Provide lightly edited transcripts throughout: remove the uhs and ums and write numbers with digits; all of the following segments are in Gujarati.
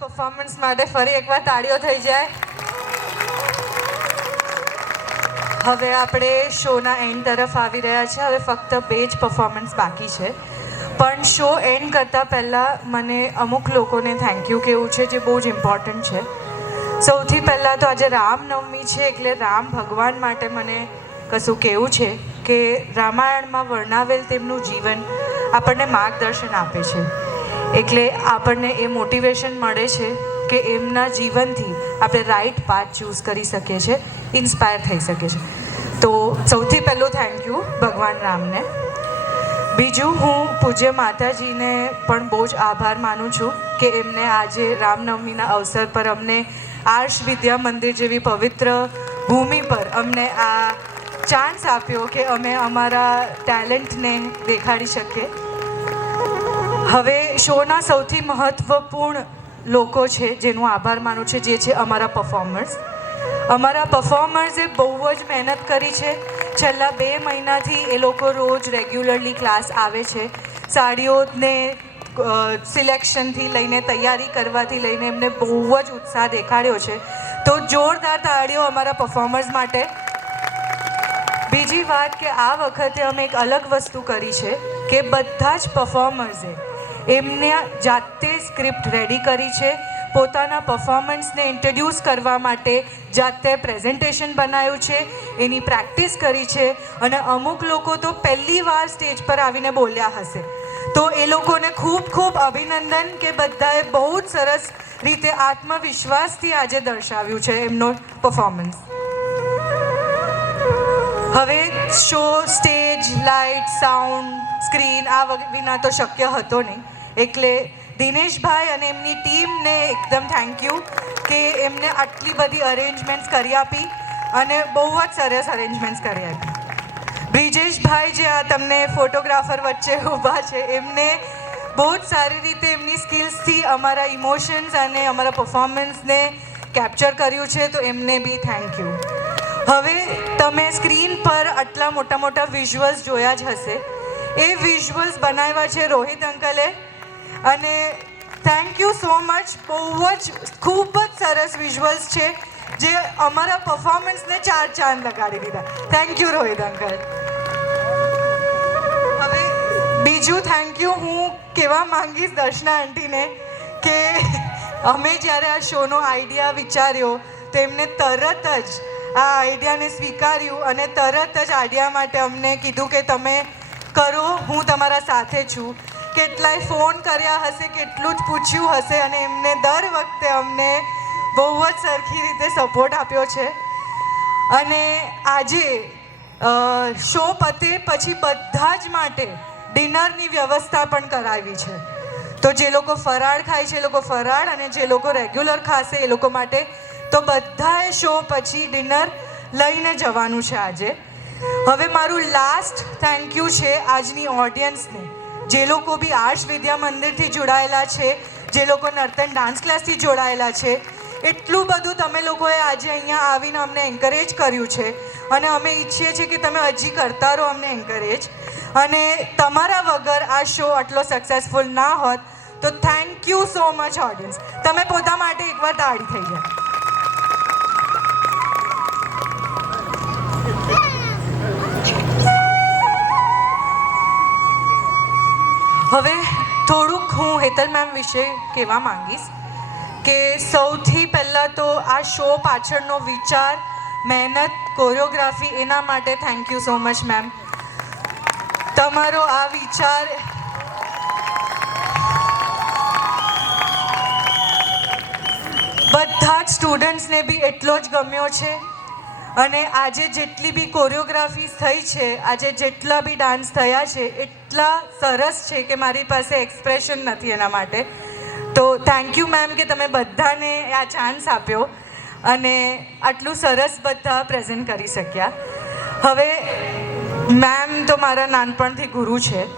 પરફોર્મન્સ માટે ફરી એકવાર તાળીઓ થઈ જાય. હવે આપણે શોના એન્ડ તરફ આવી રહ્યા છે. હવે ફક્ત 2 જ પરફોર્મન્સ બાકી છે. પણ શો એન્ડ કરતાં પહેલાં મને અમુક લોકોને થેન્ક યુ કહેવું છે, જે બહુ જ ઇમ્પોર્ટન્ટ છે. સૌથી પહેલાં તો આજે રામનવમી છે, એટલે રામ ભગવાન માટે મને કશું કહેવું છે કે રામાયણમાં વર્ણવેલ તેમનું જીવન આપણને માર્ગદર્શન આપે છે. એટલે આપણને એ મોટિવેશન મળે છે કે એમના જીવનથી આપણે રાઈટ પાથ ચૂઝ કરી શકીએ છીએ, ઇન્સ્પાયર થઈ શકીએ છીએ. તો સૌથી પહેલું થેન્ક યુ ભગવાન રામને. બીજું, હું પૂજ્ય માતાજીને પણ બહુ જ આભાર માનું છું કે એમને આજે રામનવમીના અવસર પર અમને આર્ષ વિદ્યા મંદિર જેવી પવિત્ર ભૂમિ પર અમને આ ચાન્સ આપ્યો કે અમે અમારા ટેલેન્ટને દેખાડી શકીએ. હવે શોના સૌથી મહત્ત્વપૂર્ણ લોકો છે જેનું આભાર માનું છે, જે છે અમારા પરફોર્મર્સ. અમારા પરફોર્મર્સે બહુ જ મહેનત કરી છે. છેલ્લા 2 મહિનાથી એ લોકો રોજ રેગ્યુલરલી ક્લાસ આવે છે. સાડીઓને સિલેક્શનથી લઈને તૈયારી કરવાથી લઈને એમને બહુ જ ઉત્સાહ દેખાડ્યો છે. તો જોરદાર તાળીઓ અમારા પરફોર્મર્સ માટે. બીજી વાત કે આ વખતે અમે એક અલગ વસ્તુ કરી છે કે બધા જ પરફોર્મર્સે એમને જાતે સ્ક્રિપ્ટ રેડી કરી છે. પોતાના પરફોર્મન્સને ઇન્ટ્રોડ્યુસ કરવા માટે જાતે પ્રેઝન્ટેશન બનાવ્યું છે, એની પ્રેક્ટિસ કરી છે. અને અમુક લોકો તો પહેલી વાર સ્ટેજ પર આવીને બોલ્યા હશે. તો એ લોકોને ખૂબ ખૂબ અભિનંદન કે બધાએ બહુ જ સરસ રીતે આત્મવિશ્વાસથી આજે દર્શાવ્યું છે એમનો પરફોર્મન્સ. હવે show stage, light, sound, screen આ વિના તો શક્ય હતો નહીં. એટલે દિનેશભાઈ અને એમની ટીમને એકદમ થેન્ક યુ કે એમને આટલી બધી અરેન્જમેન્ટ્સ કરી આપી અને બહુ જ સરસ અરેન્જમેન્ટ્સ કરી આપી. બ્રિજેશભાઈ જે આ તમને ફોટોગ્રાફર વચ્ચે ઊભા છે, એમને બહુ જ સારી રીતે એમની સ્કિલ્સથી અમારા ઇમોશન્સ અને અમારા પરફોર્મન્સને કેપ્ચર કર્યું છે, તો એમને બી થેન્ક યુ. હવે તમે સ્ક્રીન પર આટલા મોટા મોટા વિઝ્યુઅલ્સ જોયા જ હશે. એ વિઝ્યુઅલ્સ બનાવ્યા છે રોહિત અંકલે. અને થેન્ક યુ સો મચ. બહુ જ ખૂબ જ સરસ વિઝ્યુઅલ્સ છે જે અમારા પરફોર્મન્સને 4 ચાંદ લગાડી દીધા. Thank you Rohit uncle. હવે બીજું થેન્ક યુ હું કહેવા માંગીશ દર્શના આંટીને કે અમે જ્યારે આ શોનો આઈડિયા વિચાર્યો તો એમને તરત જ આ આઈડિયાને સ્વીકાર્યું અને તરત જ આઈડિયા માટે અમને કીધું કે તમે કરો, હું તમારા સાથે છું. કેટલાય ફોન કર્યા હશે, કેટલું જ પૂછ્યું હશે અને એમને દર વખતે અમને બહુ જ સરખી રીતે સપોર્ટ આપ્યો છે. અને આજે શો પતે પછી બધા જ માટે ડિનરની વ્યવસ્થા પણ કરાવી છે. તો જે લોકો ફરાળ ખાય છે એ લોકો ફરાળ, અને જે લોકો રેગ્યુલર ખાશે એ લોકો માટે તો બધાએ શો પછી ડિનર લઈને જવાનું છે આજે. હવે મારું લાસ્ટ થેન્ક યુ છે આજની ઓડિયન્સને, જે લોકો બી આર્ષ વિદ્યા મંદિરથી જોડાયેલા છે, જે લોકો નર્તન ડાન્સ ક્લાસથી જોડાયેલા છે. એટલું બધું તમે લોકોએ આજે અહીંયા આવીને અમને એન્કરેજ કર્યું છે અને અમે ઈચ્છીએ છીએ કે તમે હજી કરતા રહો અમને એન્કરેજ. અને તમારા વગર આ શો આટલો સક્સેસફુલ ના હોત. તો thank you so much audience. તમે પોતા માટે એકવાર તાળી થઈ જાય. હવે થોડુંક હું હેતલ મેમ વિશે કહેવા માંગીશ કે સૌથી પહેલાં તો આ શો પાછળનો વિચાર, મહેનત, કોરિયોગ્રાફી એના માટે thank you so much ma'am. તમારો આ વિચાર બધા જ સ્ટુડન્ટ્સને બી એટલો જ ગમ્યો છે. અને આજે જેટલી બી કોરિયોગ્રાફીસ થઈ છે, આજે જેટલા બી ડાન્સ થયા છે, એટલા સરસ છે કે મારી પાસે એક્સપ્રેશન નથી એના માટે. તો થેન્ક યુ મેમ કે તમે બધાને આ ચાન્સ આપ્યો અને આટલું સરસ બધા પ્રેઝન્ટ કરી શક્યા. હવે મેમ તો મારા નાનપણથી ગુરુ છે.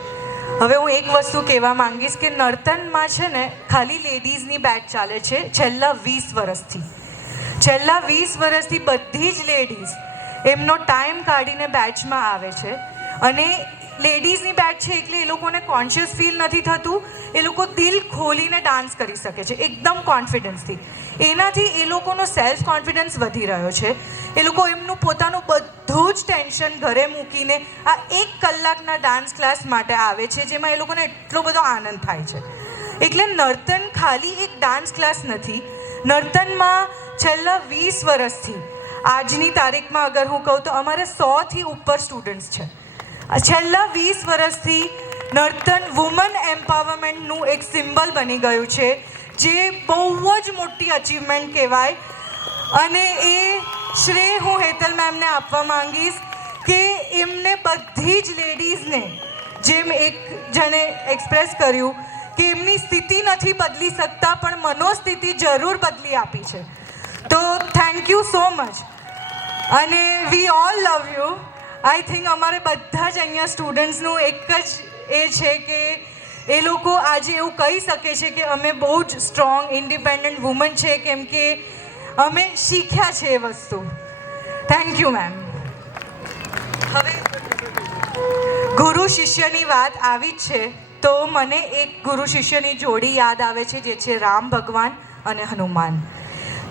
હવે હું એક વસ્તુ કહેવા માંગીશ કે નર્તનમાં છે ને ખાલી લેડીઝની બેચ ચાલે છે છેલ્લા 20 વર્ષથી. છેલ્લા 20 વર્ષથી બધી જ લેડીઝ એમનો ટાઈમ કાઢીને બેચમાં આવે છે અને લેડીઝની બેચ છે એટલે એ લોકોને કોન્શિયસ ફીલ નથી થતું, એ લોકો દિલ ખોલીને ડાન્સ કરી શકે છે એકદમ કોન્ફિડન્સથી. એનાથી એ લોકોનો સેલ્ફ કોન્ફિડન્સ વધી રહ્યો છે. એ લોકો એમનું પોતાનું બધું જ ટેન્શન ઘરે મૂકીને આ 1 કલાકના ડાન્સ ક્લાસ માટે આવે છે, જેમાં એ લોકોને એટલો બધો આનંદ થાય છે. એટલે નર્તન ખાલી એક ડાન્સ ક્લાસ નથી. નર્તનમાં છેલ્લા 20 વર્ષથી આજની તારીખમાં અગર હું કહું તો અમારે 100થી ઉપર સ્ટુડન્ટ્સ છે. છેલ્લા 20 વર્ષથી નર્તન વુમન એમ્પાવરમેન્ટનું એક સિમ્બલ બની ગયું છે, જે બહુ જ મોટી અચીવમેન્ટ કહેવાય. અને એ શ્રેય હું હેતલ મેમને આપવા માંગીશ કે એમને બધી જ લેડીઝને, જેમ એક જણે એક્સપ્રેસ કર્યું કે એમની સ્થિતિ નથી બદલી શકતા પણ મનોસ્થિતિ જરૂર બદલી આપી છે. તો થેન્ક યુ સો મચ. અને we all love you. I think અમારે બધા જ અહીંયા સ્ટુડન્ટ્સનું એક જ એ છે કે એ લોકો આજે એવું કહી શકે છે કે અમે બહુ જ સ્ટ્રોંગ ઇન્ડિપેન્ડન્ટ વુમન છે, કેમ કે અમે શીખ્યા છે એ વસ્તુ. Thank you ma'am. હવે ગુરુ શિષ્યની વાત આવી જ છે તો મને એક ગુરુ શિષ્યની જોડી યાદ આવે છે, જે છે રામ ભગવાન અને હનુમાન.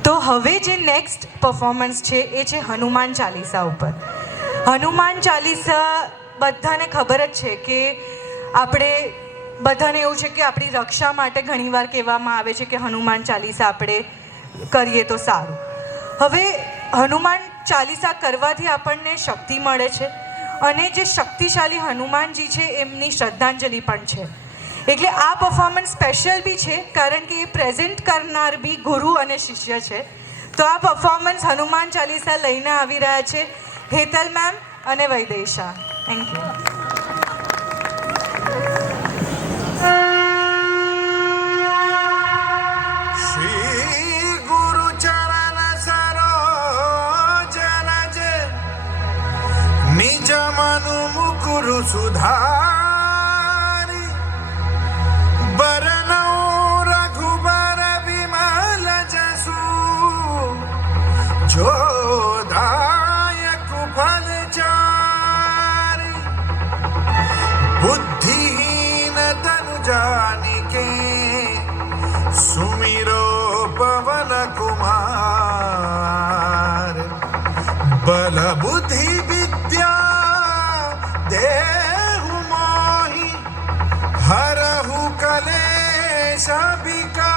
તો હવે જે નેક્સ્ટ પરફોર્મન્સ છે એ છે હનુમાન ચાલીસા ઉપર. હનુમાન ચાલીસા બધાને ખબર જ છે કે આપણે બધાને એવું છે કે આપણી રક્ષા માટે ઘણીવાર કહેવામાં આવે છે કે હનુમાન ચાલીસા આપણે કરીએ તો સારું. હવે હનુમાન ચાલીસા કરવાથી આપણને શક્તિ મળે છે અને જે શક્તિશાળી હનુમાનજી છે એમની શ્રદ્ધાંજલિ પણ છે. એટલે આ પરફોર્મન્સ સ્પેશિયલ બી છે કારણ કે એ પ્રેઝન્ટ કરનાર બી ગુરુ અને શિષ્ય છે. તો આ પરફોર્મન્સ હનુમાન ચાલીસા લઈને આવી રહ્યા છે હેતલ મેમ અને વૈદેશા. Thank you. શ્રી ગુરુ ચરણ સરોજ રજ નિજ મનુ મુકુરુ સુધારી બરનૌ રઘુબર વિમલ જસુ જો बुद्धिहीन तनु जानिके सुमिरो पवन कुमार बल बुद्धि विद्या देहु मोहि हरहु कलेश विकार.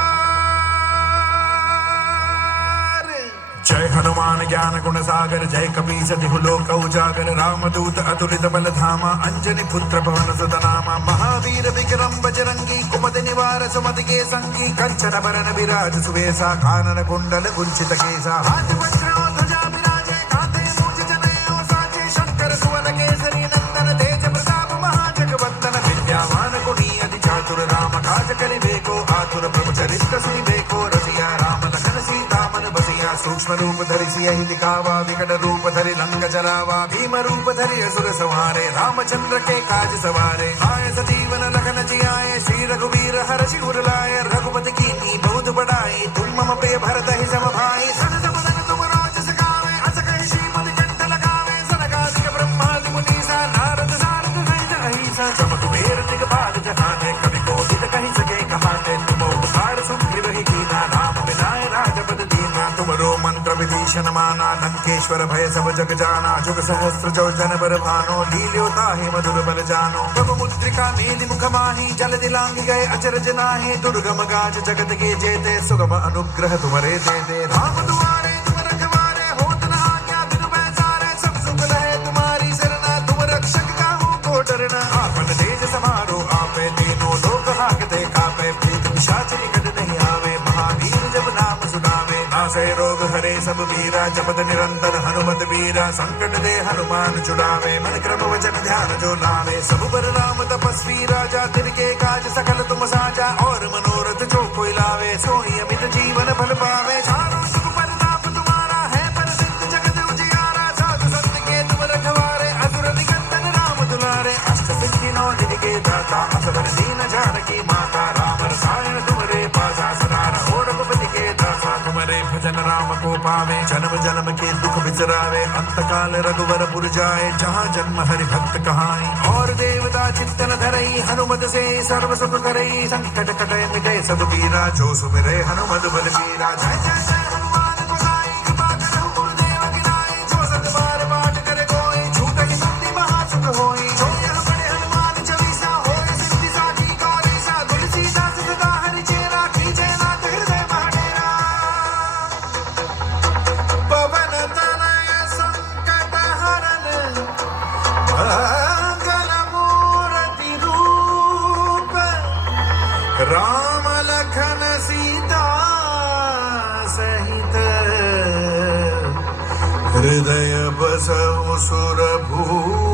जय हनुमान ज्ञान गुण सागर जय कपीस तिहु लोक उजागर रामदूत अतुलित बल धामा अंजनी पुत्र पवन सुत नामा महावीर विक्रम बजरंगी कुमति निवार सुमति के संगी कंचन बरन विराज सुवेसा कानन कुंडल कुंचित केसा हाथ वज्र ध्वजा विराजे कांधे मूज जनेऊ साजे शंकर सुवन केसरी नंदन तेज प्रताप महाजगवंदन विद्यावान गुणी अति चातुर राम काज करिबेको आतुर प्रभु चरित्र सुनिबेको रसिया राम लखन सीता मन बसिया सूक्ष्म रूप धरि सियहि दिखावा विकट रूप धरि लंक जलावा भीम रूप धरि असुर संहारे रामचंद्र के काज सवारे आए सजीवन लखन जियाए श्री रघुवीर हर्षि उर लाए रघुपति कीन्ही बहुत बड़ाई तुम मम प्रिय भरत ही सम भाई सहज बदन तुम राजस गावे अस कहि श्रीमद् कंठ लगावे सनकादिक ब्रह्मादि मुनीसा नारद सारद सहित अहिसा सब कुबेर दिगपाल जहाने कवि कोविद कहि सके कहाते तुम उपकार सुग्रीव ही कीना राम बिनाए राजपद दीना तुमरो मंत्र विभीषण माना लंकेश्वर भय सब जग जाना जुग सहस्त्र जो जन बर भानो लील्योता ही मधुर बल जानो प्रभु मुद्रिका मेलि मुख माही जल दिलांग गए अचरज नाहि दुर्गम गाज जगत के जेते सुगम अनुग्रह तुम्हारे दे दे राम दुआरे तुम रखवारे होत न आज्ञा बिनु पैसारे सब सुख लहे तुम्हारी सरना तुम रक्षक काहू को डरना आपन तेज समारो आपे तीनों लोक हाकते कापे प्रीत पिशाच निकट नहीं आवे महावीर जब नाम सुनावे नासै रोग हरे सब वीरा जपत निरंतर हनुमत वीरा संकट दे हनुमान छुड़ावे मन क्रम वचन ध्यान जो लावे सब पर राम तपस्वी राजा तिनके काज सकल तुम साजा और मनोरथ जो कोई लावे सोई अमित जीवन फल पावे चारों जुग परताप तुम्हारा है प्रसिद्ध जगत उजियारा साधु संत के तुम रखवारे असुर निकंदन राम दुलारे अष्ट सिद्धि नौ निधि के दाता असवर दीन जानकी माता राम रसायन तुम्हारे पासा सदा रहो रघुपति के दासा तुम्हारे भजन राम को पावे जन्म जन्म के दुख बिसरावे अंत काल रघुवर पुर जाए जहाँ जन्म हरि भक्त कहाई और देवता चित्तन धरई हनुमत से सर्व सुख करई संकट कटय मिटय सब पीरा जो सुमिरै हनुमत बलबीरा जय जय जय हनुमान गोसाई कृपा करहु गुरुदेव की नाई जो सत बार पाठ करे कोई छूटहि मुक्ति महा सुख होई जो यह पढ़े हनुमान चालीसा होय सिद्धि साखी गौरीसा तुलसीदास सदा हरि चेरा कीजय नाथ हृदय महडेरा पवन तनय संकट हरन मंगल मूर्ति रूप राम लखन सीता सहित हृदय बसहु सुरभूप